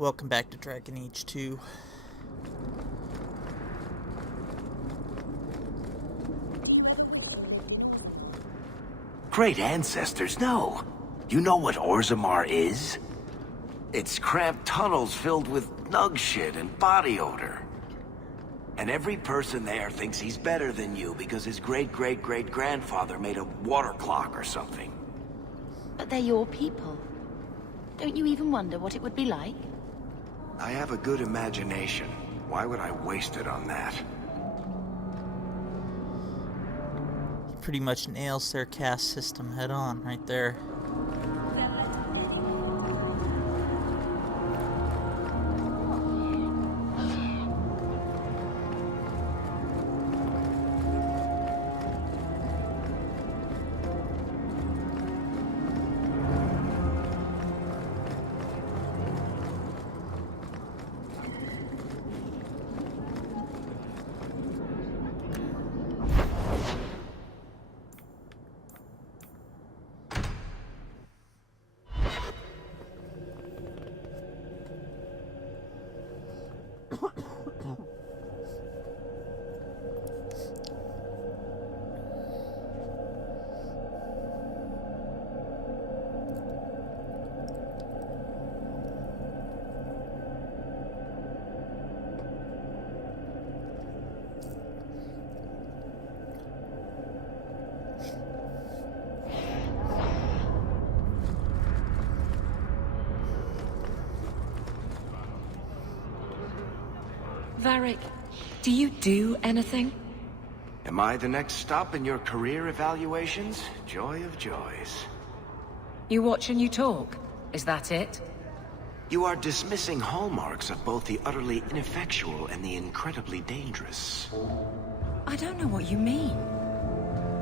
Welcome back to Dragon Age 2. Great ancestors, no. You know what Orzammar is? It's cramped tunnels filled with nug shit and body odor. And every person there thinks he's better than you because his great-great-great-grandfather made a water clock or something. But they're your people. Don't you even wonder what it would be like? I have a good imagination. Why would I waste it on that? He pretty much nails their caste system head on right there. Varric, do you do anything? Am I the next stop in your career evaluations? Joy of joys. You watch and you talk. Is that it? You are dismissing hallmarks of both the utterly ineffectual and the incredibly dangerous. I don't know what you mean.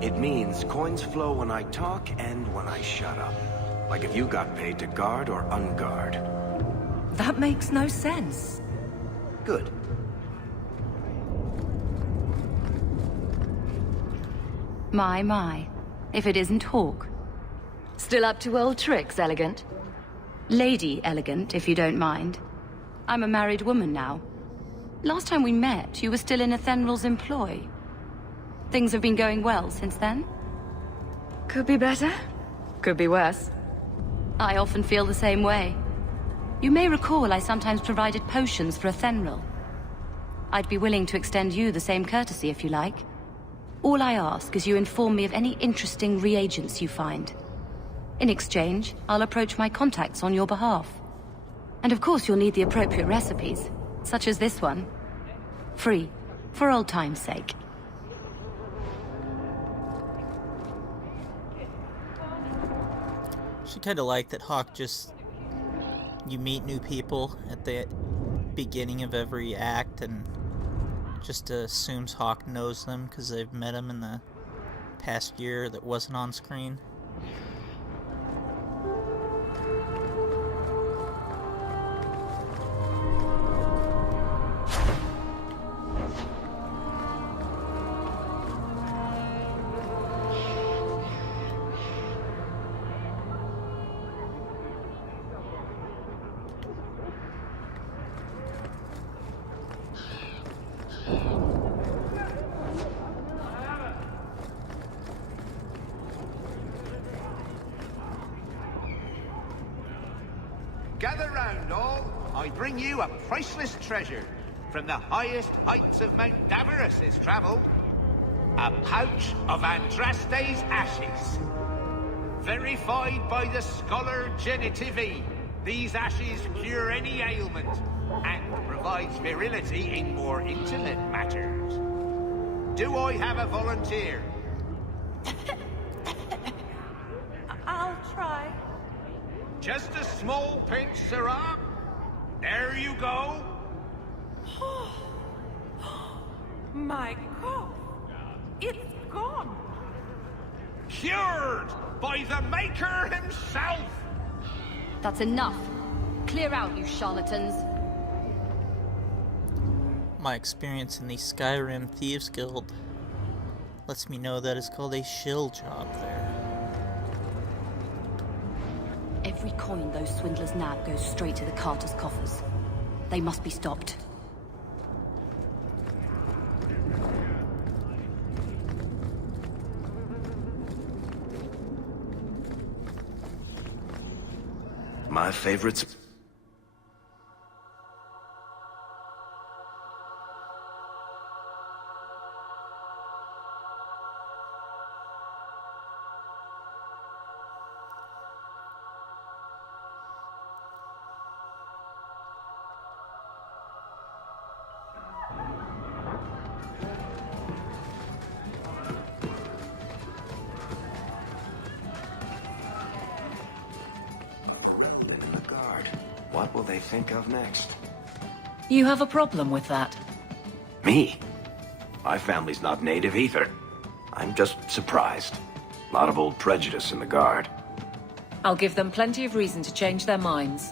It means coins flow when I talk and when I shut up. Like if you got paid to guard or unguard. That makes no sense. Good. My. If it isn't Hawk. Still up to old tricks, Elegant? Lady Elegant, if you don't mind. I'm a married woman now. Last time we met, you were still in Athenral's employ. Things have been going well since then? Could be better. Could be worse. I often feel the same way. You may recall I sometimes provided potions for Athenral. I'd be willing to extend you the same courtesy if you like. All I ask is you inform me of any interesting reagents you find. In exchange, I'll approach my contacts on your behalf. And of course you'll need the appropriate recipes, such as this one. Free, for old time's sake. She kind of like that Hawk just... You meet new people at the beginning of every act and just assumes Hawk knows them because they've met him in the past year that wasn't on screen. Gather round, all. I bring you a priceless treasure. From the highest heights of Mount Davros it's travelled. A pouch of Andraste's ashes. Verified by the scholar Genitivi, these ashes cure any ailment and provides virility in more intimate matters. Do I have a volunteer? I'll try. Just a small pinch, Sirrah. There you go. My God, it's gone. Cured by the Maker himself. That's enough. Clear out, you charlatans. My experience in the Skyrim Thieves Guild lets me know that it's called a shill job there. Every coin those swindlers nab goes straight to the carter's coffers. They must be stopped. My favorites. What will they think of next? You have a problem with that? Me? My family's not native either. I'm just surprised. A lot of old prejudice in the Guard. I'll give them plenty of reason to change their minds.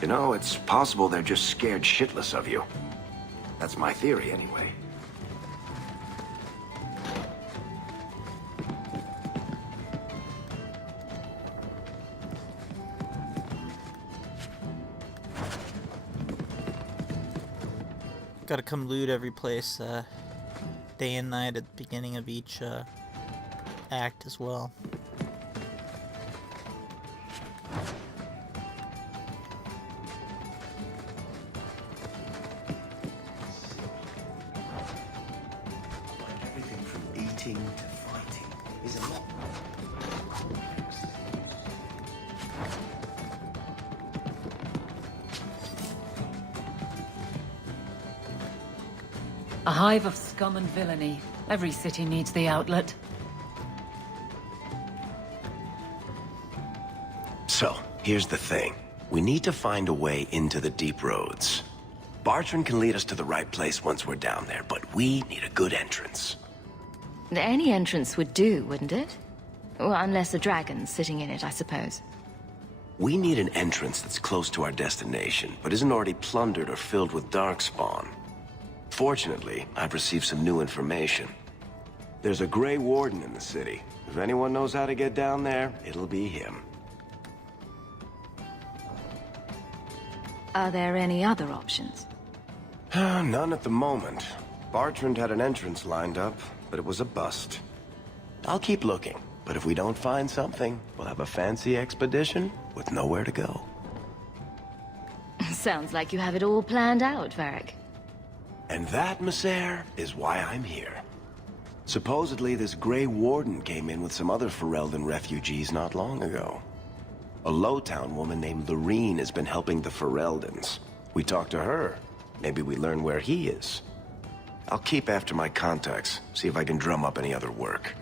You know, it's possible they're just scared shitless of you. That's my theory, anyway. Gotta come loot every place, day and night at the beginning of each, act as well. Everything from eating to fighting is a lot. A hive of scum and villainy. Every city needs the outlet. So, here's the thing. We need to find a way into the deep roads. Bartrand can lead us to the right place once we're down there, but we need a good entrance. Any entrance would do, wouldn't it? Well, unless a dragon's sitting in it, I suppose. We need an entrance that's close to our destination, but isn't already plundered or filled with darkspawn. Fortunately, I've received some new information. There's a Grey Warden in the city. If anyone knows how to get down there, it'll be him. Are there any other options? None at the moment. Bartrand had an entrance lined up, but it was a bust. I'll keep looking, but if we don't find something, we'll have a fancy expedition with nowhere to go. Sounds like you have it all planned out, Varric. And that, Messere, is why I'm here. Supposedly, this Grey Warden came in with some other Ferelden refugees not long ago. A Lowtown woman named Lorene has been helping the Fereldens. We talked to her. Maybe we learn where he is. I'll keep after my contacts, see if I can drum up any other work.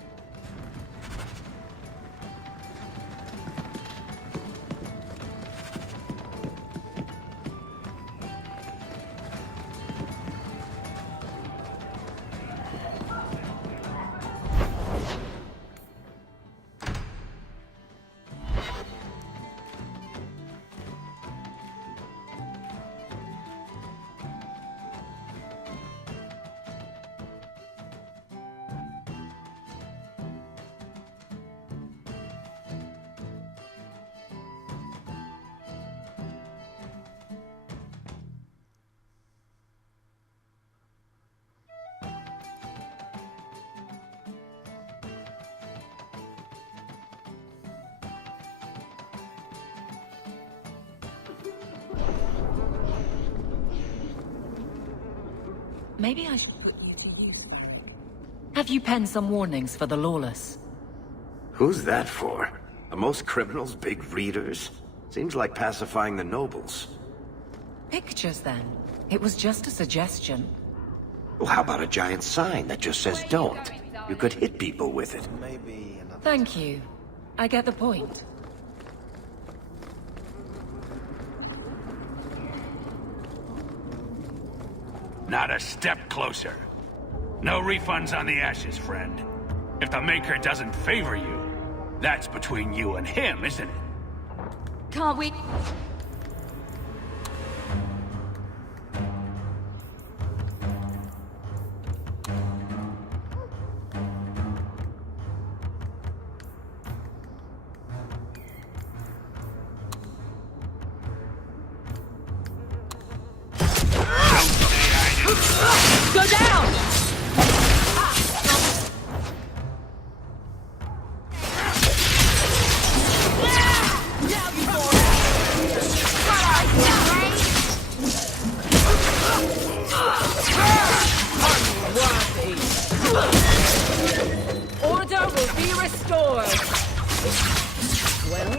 Maybe I should put you to use, Varric. Have you penned some warnings for the lawless? Who's that for? Are most criminals big readers? Seems like pacifying the nobles. Pictures, then. It was just a suggestion. Well, how about a giant sign that just says don't? You could hit people with it. Thank you. I get the point. Not a step closer. No refunds on the ashes, friend. If the Maker doesn't favor you, that's between you and him, isn't it? Can't we... Well,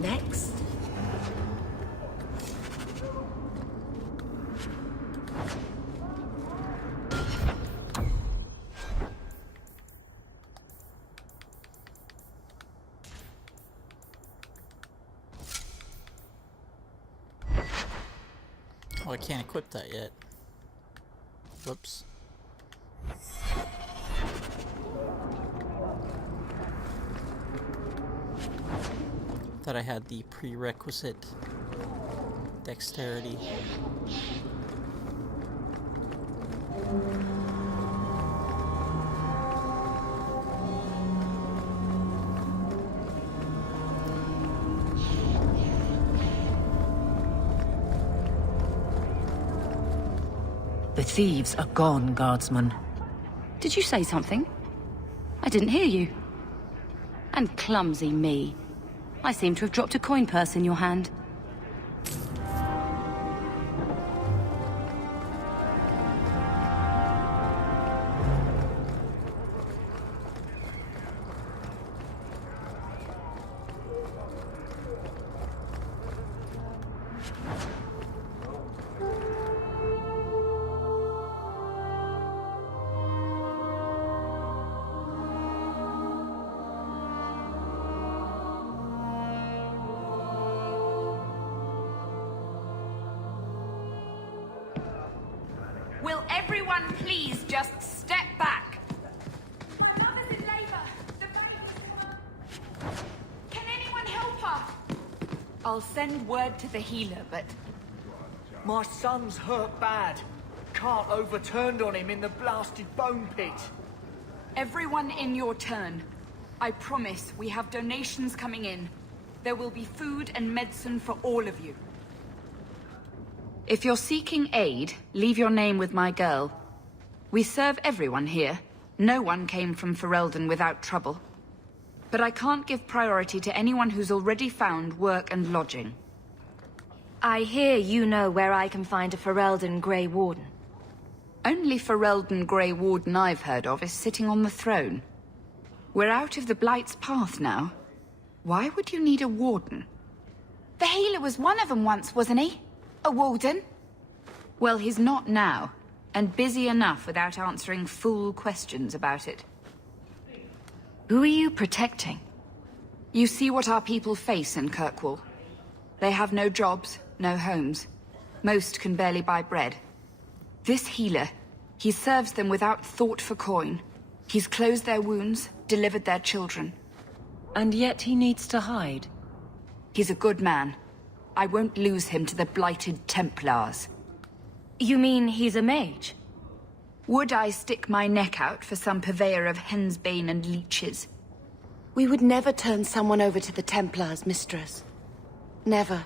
next. Oh, I can't equip that yet. Whoops. Thought I had the prerequisite dexterity. The thieves are gone, guardsman. Did you say something? I didn't hear you. And clumsy me. I seem to have dropped a coin purse in your hand. Will everyone please just step back? My mother's in labor. The baby's Can anyone help her? I'll send word to the healer, but... My son's hurt bad. Cart overturned on him in the blasted bone pit. Everyone in your turn. I promise we have donations coming in. There will be food and medicine for all of you. If you're seeking aid, leave your name with my girl. We serve everyone here. No one came from Ferelden without trouble. But I can't give priority to anyone who's already found work and lodging. I hear you know where I can find a Ferelden Grey Warden. Only Ferelden Grey Warden I've heard of is sitting on the throne. We're out of the Blight's path now. Why would you need a warden? The healer was one of them once, wasn't he? A warden? Well, he's not now, and busy enough without answering fool questions about it. Who are you protecting? You see what our people face in Kirkwall. They have no jobs, no homes. Most can barely buy bread. This healer, he serves them without thought for coin. He's closed their wounds, delivered their children. And yet he needs to hide. He's a good man. I won't lose him to the blighted Templars. You mean he's a mage? Would I stick my neck out for some purveyor of hensbane and leeches? We would never turn someone over to the Templars, mistress. Never.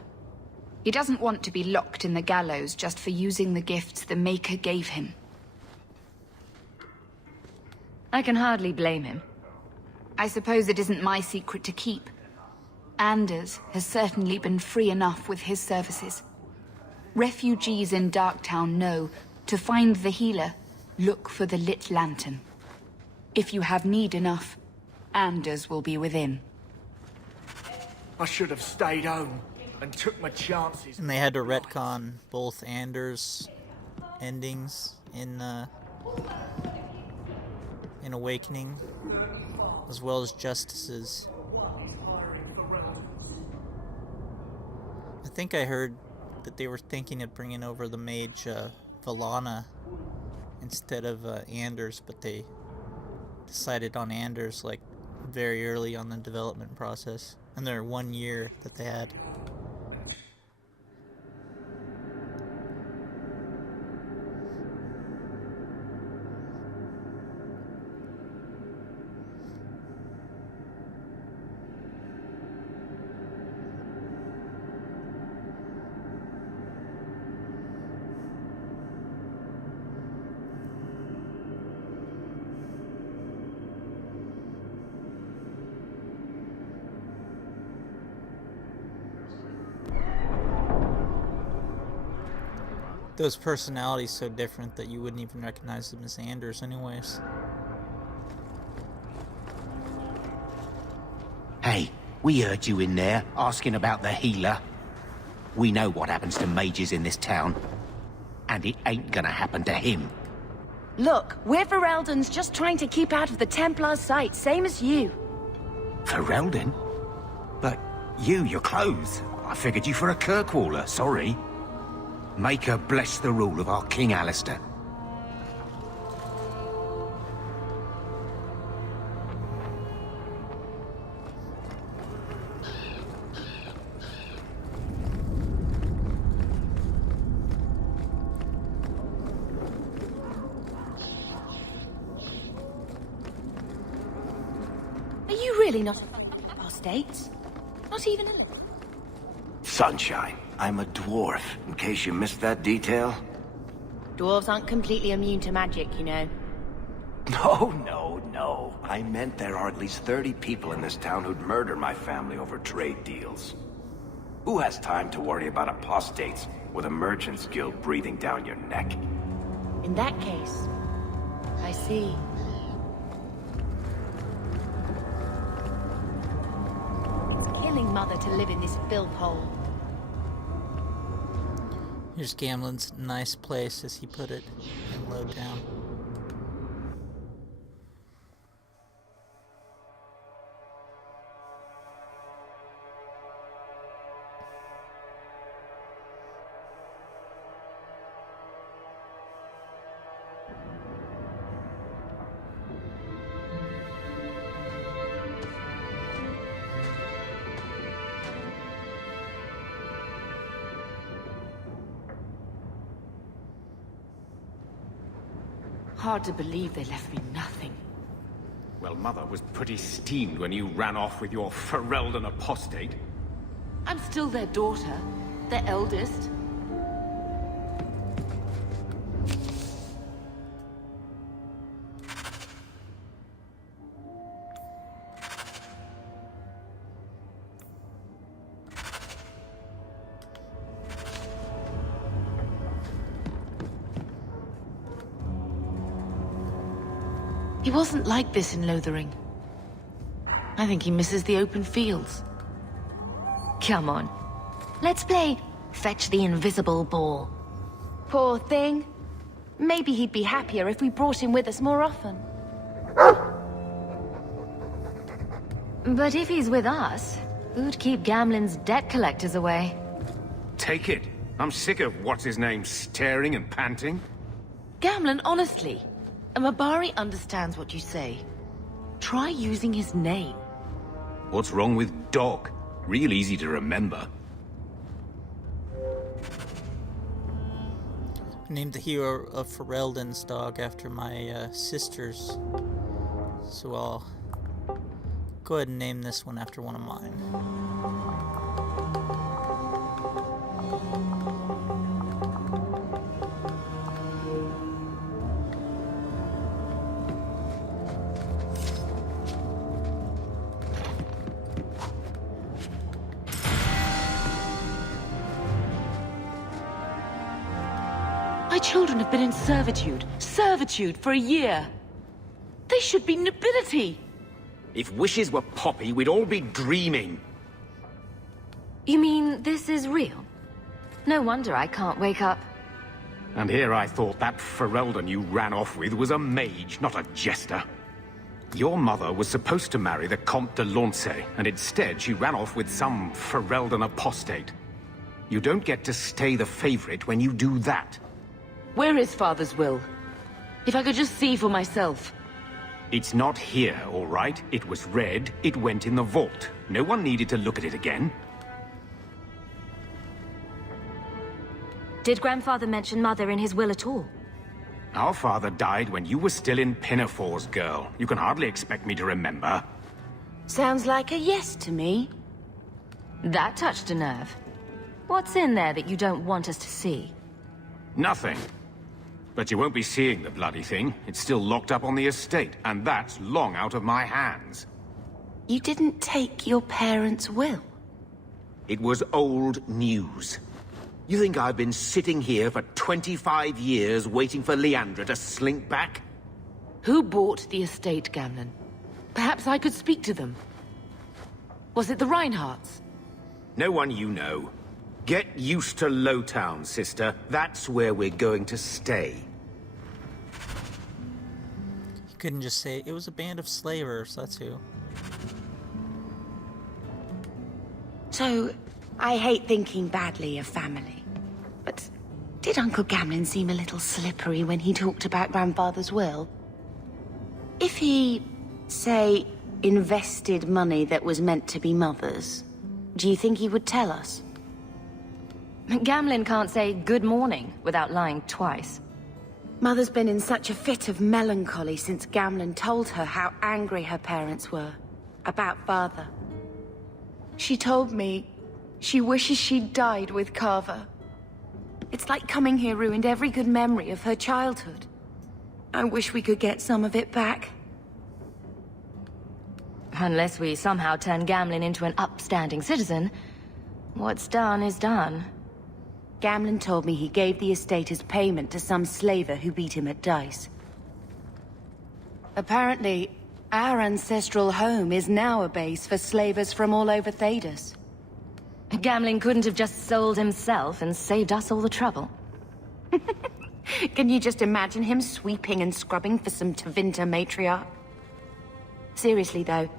He doesn't want to be locked in the gallows just for using the gifts the Maker gave him. I can hardly blame him. I suppose it isn't my secret to keep. Anders has certainly been free enough with his services. Refugees in Darktown know, to find the healer, look for the lit lantern. If you have need enough, Anders will be within. I should have stayed home and took my chances. And they had to retcon both Anders' endings in Awakening, as well as Justice's. I think I heard that they were thinking of bringing over the mage Valana instead of Anders, but they decided on Anders like very early on the development process, and their 1 year that they had. Those personalities so different that you wouldn't even recognize them as Anders anyways. Hey, We heard you in there, asking about the healer. We know what happens to mages in this town. And it ain't gonna happen to him. Look, we're Ferelden's just trying to keep out of the Templar's sight, same as you. Ferelden? But your clothes. I figured you for a Kirkwaller, sorry. Maker bless the rule of our King Alistair. Are you really not apostates? Not even a little? Sunshine, I'm a dwarf, in case you missed that detail. Dwarves aren't completely immune to magic, you know. No. I meant there are at least 30 people in this town who'd murder my family over trade deals. Who has time to worry about apostates with a merchant's guild breathing down your neck? In that case, I see. It's killing Mother to live in this filth hole. Here's Gamlen's nice place, as he put it, in Lowtown. Hard to believe they left me nothing. Well, Mother was pretty steamed when you ran off with your Ferelden apostate. I'm still their daughter, their eldest. He wasn't like this in Lothering. I think he misses the open fields. Come on. Let's play Fetch the Invisible Ball. Poor thing. Maybe he'd be happier if we brought him with us more often. But if he's with us, who'd keep Gamlen's debt collectors away? Take it. I'm sick of what's-his-name staring and panting. Gamlen, honestly. A Mabari understands what you say. Try using his name. What's wrong with Dog? Real easy to remember. I named the hero of Ferelden's dog after my sister's, so I'll go ahead and name this one after one of mine. My children have been in servitude for a year. They should be nobility. If wishes were poppy, we'd all be dreaming. You mean this is real? No wonder I can't wake up. And here I thought that Ferelden you ran off with was a mage, not a jester. Your mother was supposed to marry the Comte de Launcey, and instead she ran off with some Ferelden apostate. You don't get to stay the favorite when you do that. Where is Father's will? If I could just see for myself. It's not here, all right? It was read, it went in the vault. No one needed to look at it again. Did Grandfather mention Mother in his will at all? Our father died when you were still in Pinafores, girl. You can hardly expect me to remember. Sounds like a yes to me. That touched a nerve. What's in there that you don't want us to see? Nothing. But you won't be seeing the bloody thing. It's still locked up on the estate, and that's long out of my hands. You didn't take your parents' will? It was old news. You think I've been sitting here for 25 years waiting for Leandra to slink back? Who bought the estate, Gamlen? Perhaps I could speak to them. Was it the Reinhardts? No one you know. Get used to Lowtown, sister. That's where we're going to stay. You couldn't just say it was a band of slavers, that's who. So, I hate thinking badly of family. But did Uncle Gamlin seem a little slippery when he talked about Grandfather's will? If he, say, invested money that was meant to be Mother's, do you think he would tell us? Gamlin can't say good morning without lying twice. Mother's been in such a fit of melancholy since Gamlin told her how angry her parents were about Father. She told me she wishes she'd died with Carver. It's like coming here ruined every good memory of her childhood. I wish we could get some of it back. Unless we somehow turn Gamlin into an upstanding citizen, what's done is done. Gamlin told me he gave the estate as payment to some slaver who beat him at dice. Apparently, our ancestral home is now a base for slavers from all over Thedas. Gamlin couldn't have just sold himself and saved us all the trouble. Can you just imagine him sweeping and scrubbing for some Tevinter matriarch? Seriously, though,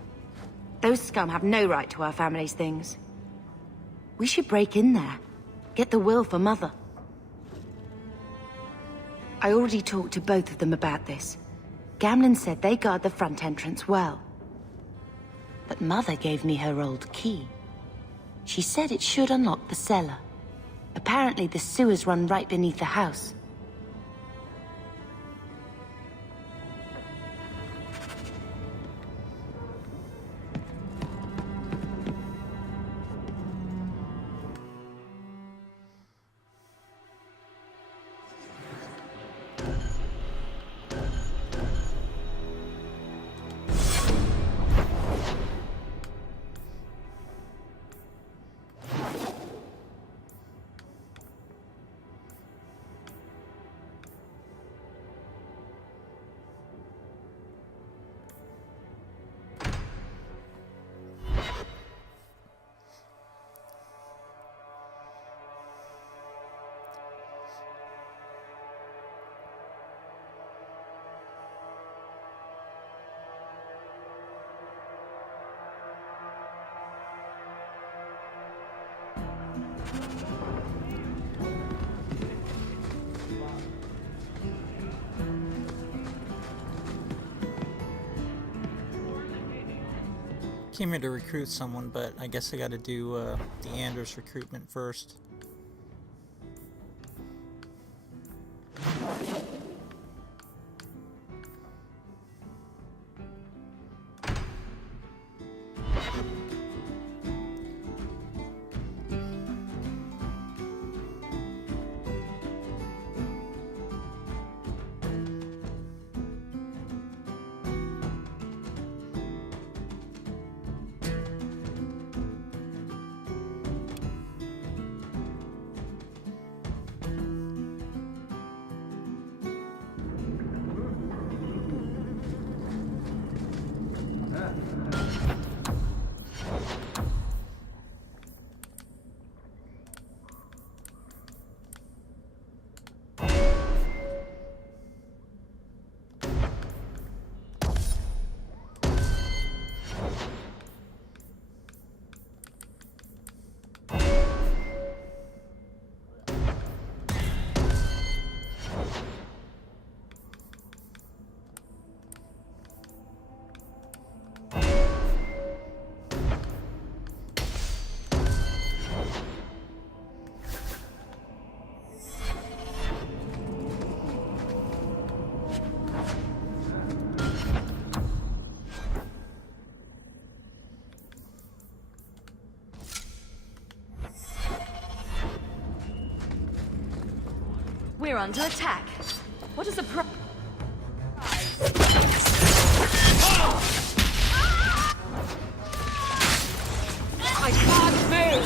those scum have no right to our family's things. We should break in there. Get the will for Mother. I already talked to both of them about this. Gamlin said they guard the front entrance well. But Mother gave me her old key. She said it should unlock the cellar. Apparently the sewers run right beneath the house. Came here to recruit someone, but I guess I gotta do the Anders recruitment first. We're under attack. What is a pro- I can't move!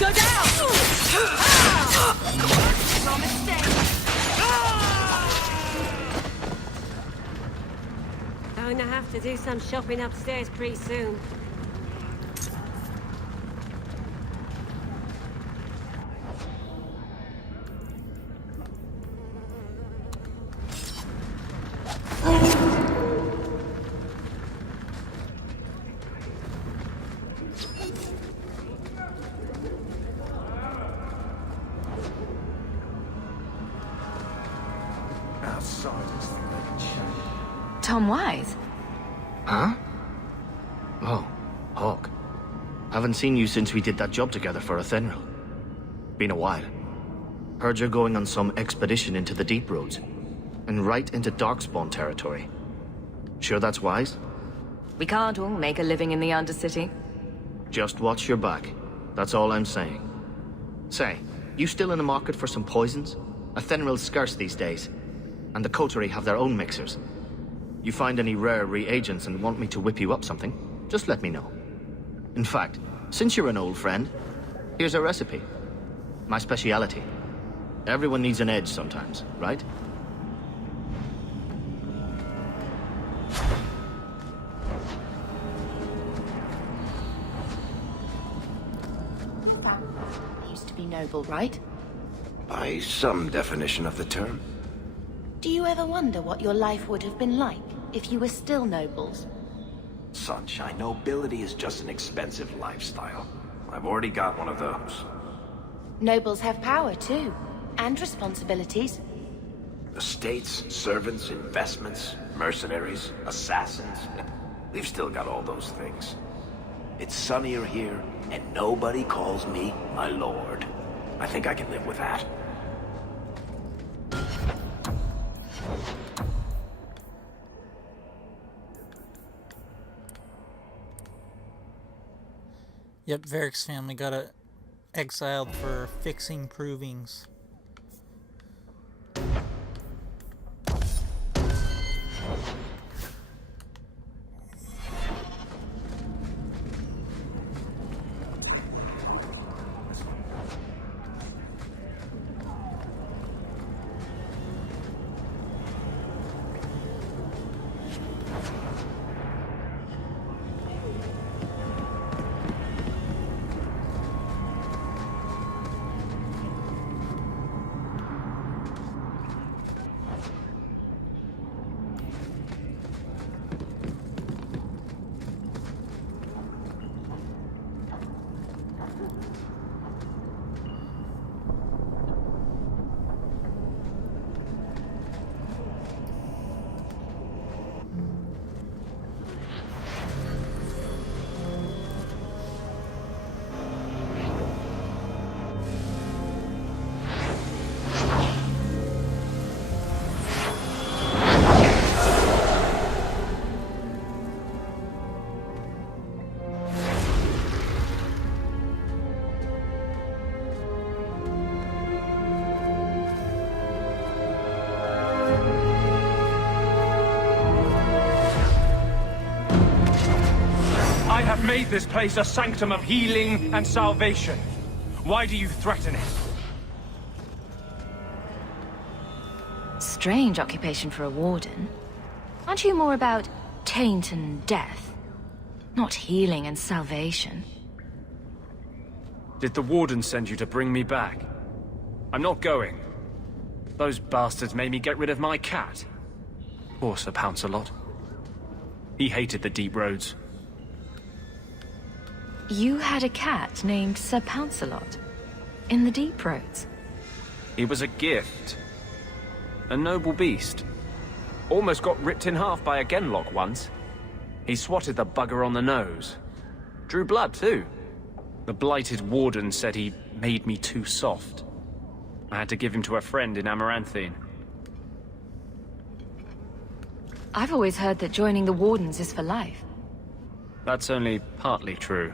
Go down! No mistake. Going to have to do some shopping upstairs pretty soon. Tom Wise. Huh? Oh, Hawk. Haven't seen you since we did that job together for Athenril. Been a while. Heard you're going on some expedition into the deep roads. And right into Darkspawn territory. Sure that's wise? We can't all make a living in the Undercity. Just watch your back. That's all I'm saying. Say, you still in the market for some poisons? Athenril's scarce these days. And the coterie have their own mixers. You find any rare reagents and want me to whip you up something, just let me know. In fact, since you're an old friend, here's a recipe. My speciality. Everyone needs an edge sometimes, right? Used to be noble, right? By some definition of the term. Do you ever wonder what your life would have been like if you were still nobles? Sunshine, nobility is just an expensive lifestyle. I've already got one of those. Nobles have power, too. And responsibilities. Estates, servants, investments, mercenaries, assassins. We've still got all those things. It's sunnier here, and nobody calls me my lord. I think I can live with that. Yep, Varric's family got exiled for fixing provings. Made this place a sanctum of healing and salvation. Why do you threaten it? Strange occupation for a warden. Aren't you more about taint and death? Not healing and salvation. Did the warden send you to bring me back? I'm not going. Those bastards made me get rid of my cat. Poor Sir Pouncelot. He hated the deep roads. You had a cat named Sir Pouncelot in the deep roads. He was a gift. A noble beast. Almost got ripped in half by a genlock once. He swatted the bugger on the nose. Drew blood, too. The blighted warden said he made me too soft. I had to give him to a friend in Amaranthine. I've always heard that joining the Wardens is for life. That's only partly true.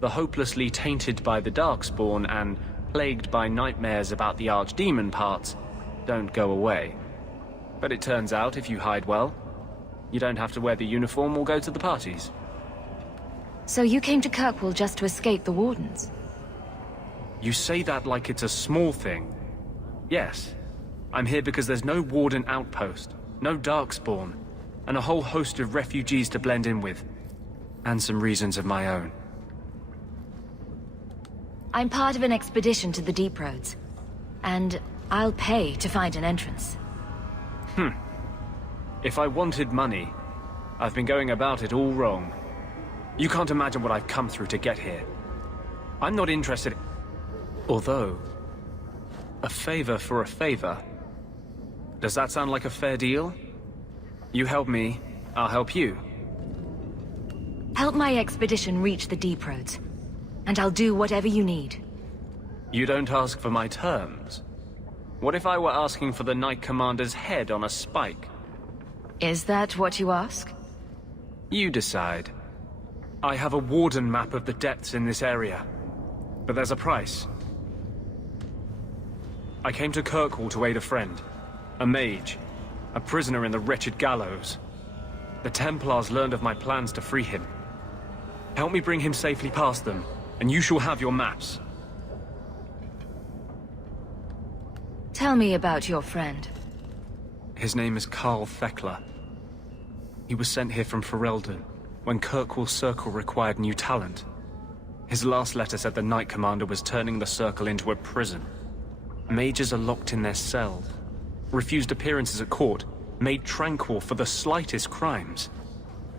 The hopelessly tainted by the Darkspawn and plagued by nightmares about the Archdemon parts don't go away. But it turns out if you hide well, you don't have to wear the uniform or go to the parties. So you came to Kirkwall just to escape the Wardens? You say that like it's a small thing. Yes. I'm here because there's no Warden outpost, no Darkspawn, and a whole host of refugees to blend in with. And some reasons of my own. I'm part of an expedition to the Deep Roads. And I'll pay to find an entrance. If I wanted money, I've been going about it all wrong. You can't imagine what I've come through to get here. I'm not interested... Although... a favor for a favor. Does that sound like a fair deal? You help me, I'll help you. Help my expedition reach the deep roads, and I'll do whatever you need. You don't ask for my terms. What if I were asking for the Knight Commander's head on a spike? Is that what you ask? You decide. I have a Warden map of the depths in this area, but there's a price. I came to Kirkwall to aid a friend, a mage, a prisoner in the wretched gallows. The Templars learned of my plans to free him. Help me bring him safely past them, and you shall have your maps. Tell me about your friend. His name is Karl Thekla. He was sent here from Ferelden, when Kirkwall Circle required new talent. His last letter said the Knight Commander was turning the Circle into a prison. Mages are locked in their cells, refused appearances at court, made tranquil for the slightest crimes.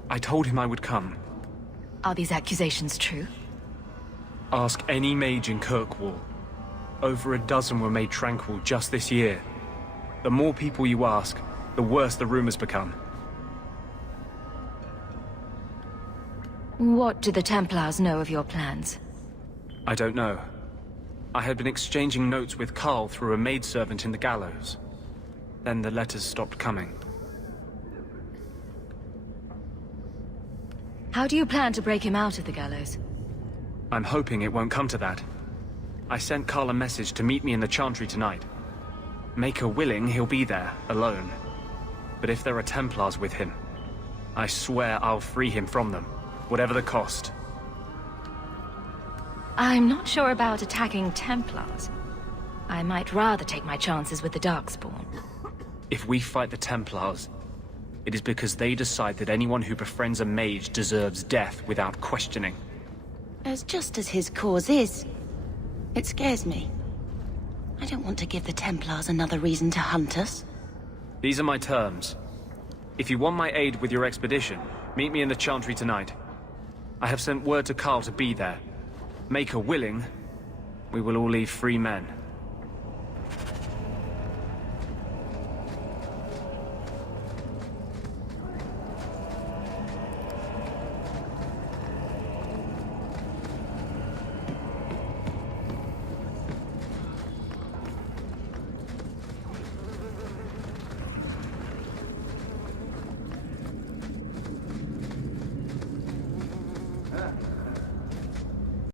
I told him I would come. Are these accusations true? Ask any mage in Kirkwall. Over a dozen were made tranquil just this year. The more people you ask, the worse the rumors become. What do the Templars know of your plans? I don't know. I had been exchanging notes with Karl through a maidservant in the gallows. Then the letters stopped coming. How do you plan to break him out of the gallows? I'm hoping it won't come to that. I sent Karl a message to meet me in the Chantry tonight. Maker willing, he'll be there, alone. But if there are Templars with him, I swear I'll free him from them, whatever the cost. I'm not sure about attacking Templars. I might rather take my chances with the Darkspawn. If we fight the Templars, it is because they decide that anyone who befriends a mage deserves death without questioning. As just as his cause is, it scares me. I don't want to give the Templars another reason to hunt us. These are my terms. If you want my aid with your expedition, meet me in the Chantry tonight. I have sent word to Karl to be there. Maker willing, we will all leave free men.